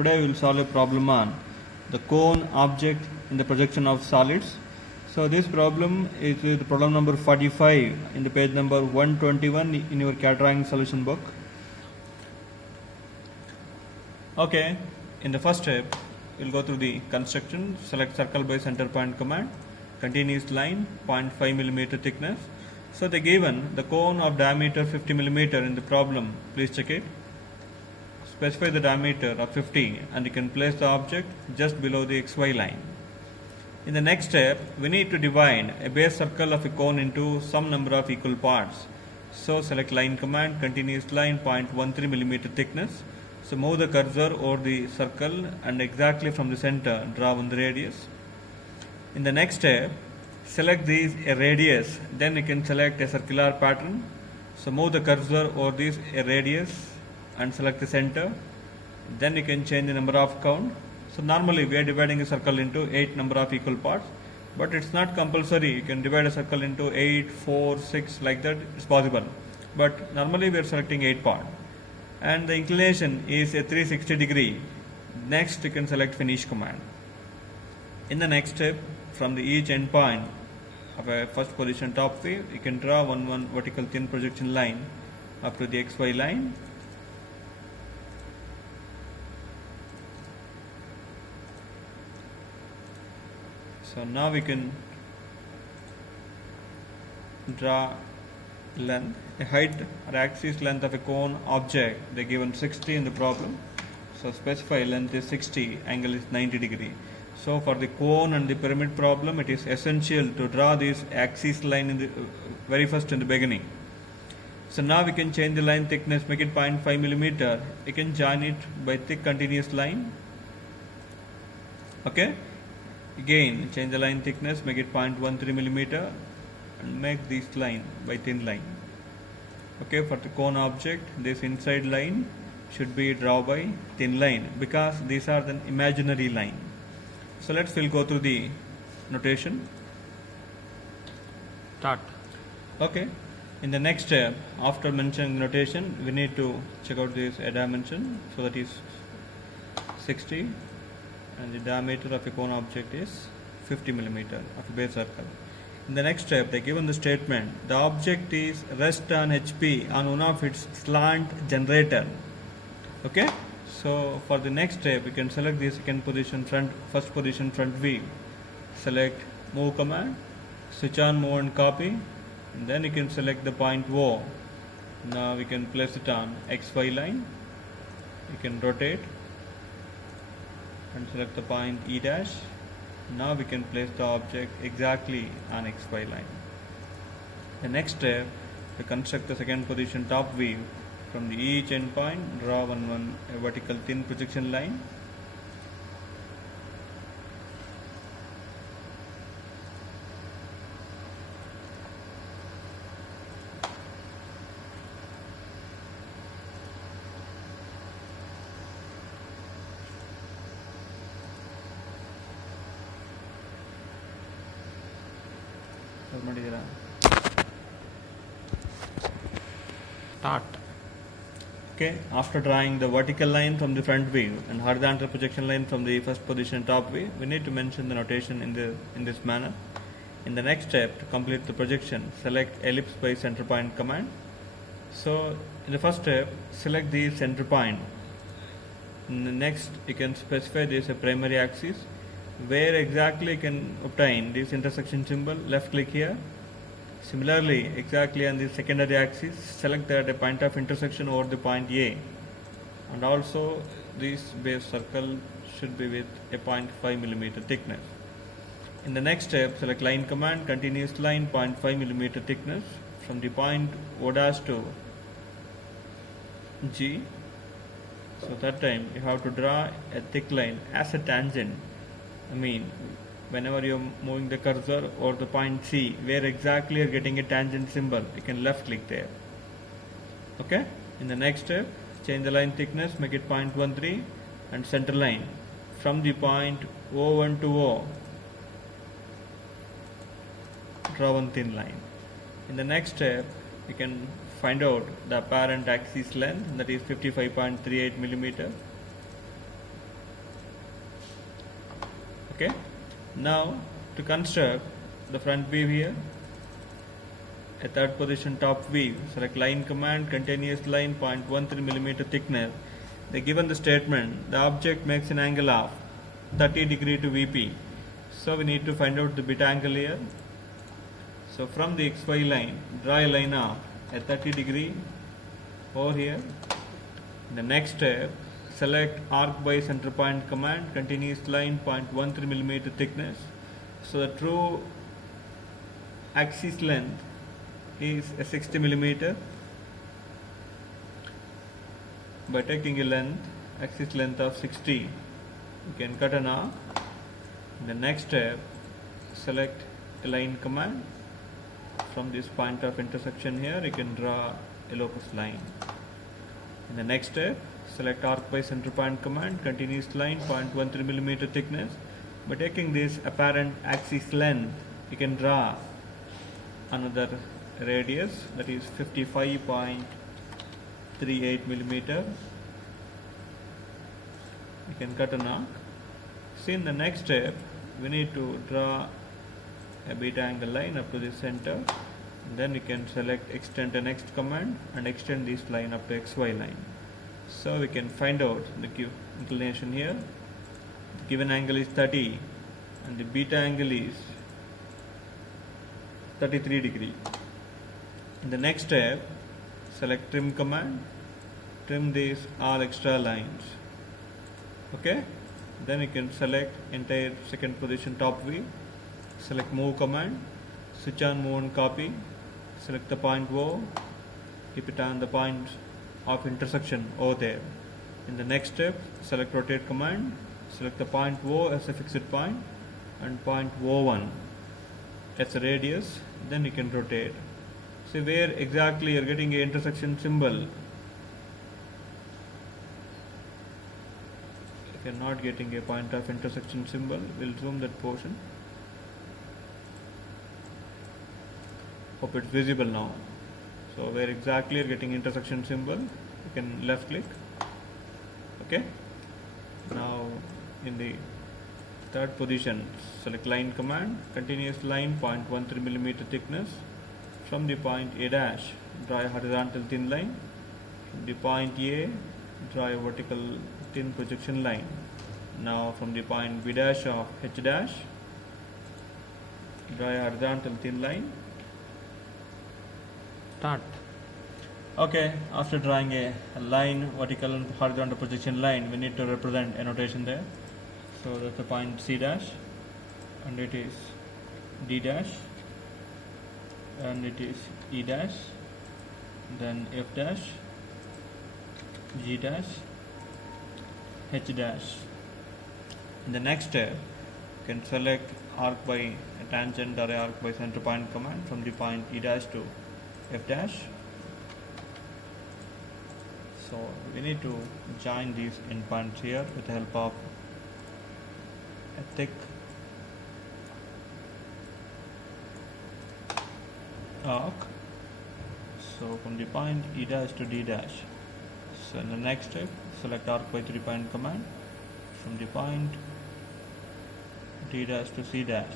Today we will solve a problem on the cone object in the projection of solids. So this problem is the problem number 45 in the page number 121 in your CAD drawing solution book. Okay, in the first step we'll go through the construction. Select circle by center point command, continuous line 0.5 mm thickness. So they given the cone of diameter 50 mm in the problem. Please check it. Specify the diameter of 50 and you can place the object just below the XY line. In the next step, we need to divide a base circle of a cone into some number of equal parts. So select line command, continuous line 0.13 mm thickness. So move the cursor over the circle and exactly from the center draw on the radius. In the next step, select these a radius, then you can select a circular pattern. So move the cursor over this a radius and select the center, then you can change the number of count. So normally we are dividing a circle into 8 number of equal parts, but it's not compulsory. You can divide a circle into 8, 4, 6 like that, it's possible, but normally we are selecting 8 parts and the inclination is a 360 degree. Next you can select finish command. In the next step, from the each end point of a first position top view, you can draw one vertical thin projection line up to the XY line. So now we can draw length, a height or axis length of a cone object. They given 60 in the problem. So specify length is 60, angle is 90 degree. So for the cone and the pyramid problem, it is essential to draw this axis line in the very first in the beginning. So now we can change the line thickness, make it 0.5 mm. You can join it by thick continuous line. Okay. Again, change the line thickness, make it 0.13 mm and make this line by thin line. Okay, for the cone object, this inside line should be drawn by thin line because these are the imaginary line. So we'll go through the notation. Start. Okay, in the next step, after mentioning the notation, we need to check out this dimension. So that is 60. And the diameter of a cone object is 50 mm of a base circle. In the next step, they given the statement, the object is rest on HP on one of its slant generator. Okay, so for the next step, we can select the second position first position front view. Select move command, switch on move and copy, and then you can select the point O. Now we can place it on XY line. You can rotate and select the point E dash. Now we can place the object exactly on XY line. The next step, we construct the second position top view. From the each end point, draw a vertical thin projection line. Start. Okay, after drawing the vertical line from the front view and horizontal projection line from the first position top view, we need to mention the notation in this manner. In the next step, to complete the projection, select ellipse by center point command. So in the first step, select the center point. In the next, you can specify this a primary axis. Where exactly you can obtain this intersection symbol, left click here. Similarly, exactly on the secondary axis, select that a point of intersection over the point A, and also this base circle should be with a 0.5 mm thickness. In the next step, select line command, continuous line 0.5 mm thickness from the point O dash to G. So that time you have to draw a thick line as a tangent. Whenever you're moving the cursor or the point C, where exactly you're getting a tangent symbol, you can left click there. Okay. In the next step, change the line thickness, make it 0.13 and center line from the point O1 to O. Draw one thin line. In the next step, you can find out the apparent axis length, that is 55.38 millimeter. Okay, now to construct the front view here, a third position top view, select line command, continuous line 0.13 millimeter thickness. They given the statement the object makes an angle of 30 degree to VP. So we need to find out the bit angle here. So from the XY line, draw a line of a 30 degree over here. In the next step, select arc by center point command, continuous line 0.13 millimeter thickness. So the true axis length is a 60 millimeter. By taking a length, axis length of 60, you can cut an arc. In the next step, select a line command. From this point of intersection here, you can draw a locus line. In the next step, select arc by center point command, continuous line 0.13 millimeter thickness. By taking this apparent axis length, you can draw another radius, that is 55.38 millimeter. You can cut an arc. See, in the next step, we need to draw a beta angle line up to the center. Then you can select extend the next command and extend this line up to XY line. So we can find out the inclination here. The given angle is 30 and the beta angle is 33 degree. In the next step, select trim command, trim these all extra lines. Okay, then you can select entire second position top view, select move command, switch on move and copy, select the point O, keep it on the point of intersection O there. In the next step, select rotate command, select the point O as a fixed point and point O1 as a radius, then you can rotate. See where exactly you are getting a intersection symbol. If you are not getting a point of intersection symbol, we'll zoom that portion. Hope it's visible now. So where exactly you are getting intersection symbol, you can left click. Okay. Now in the third position, select line command, continuous line 0.13 millimeter thickness. From the point A dash, draw a horizontal thin line. From the point A, draw a vertical thin projection line. Now from the point B dash of H dash, draw a horizontal thin line. Start. Okay, after drawing a line, vertical and horizontal projection line, we need to represent a notation there. So that's the point C dash, and it is D dash, and it is E dash, then F dash, G dash, H dash. In the next step, you can select arc by a tangent or arc by center point command from the point E dash to F dash. So we need to join these endpoints here with the help of a thick arc. So from the point E dash to D dash. So in the next step, select arc by 3-point command from the point D dash to C dash,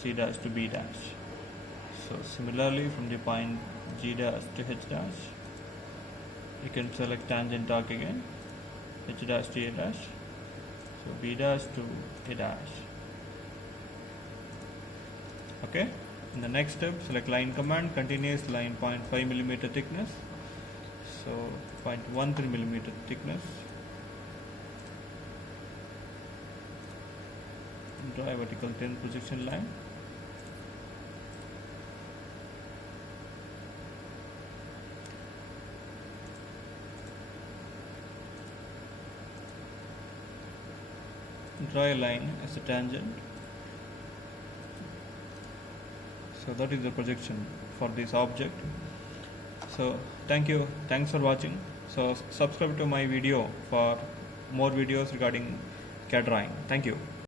C dash to B dash. So similarly from the point G dash to H dash, you can select tangent arc again, H dash to A dash, so B dash to A dash. Okay. In the next step, select line command, continuous line 0.5 millimeter thickness, so 0.13 millimeter thickness. Draw a vertical thin projection line. Draw a line as a tangent. So that is the projection for this object. So thanks for watching. So subscribe to my video for more videos regarding CAD drawing. Thank you.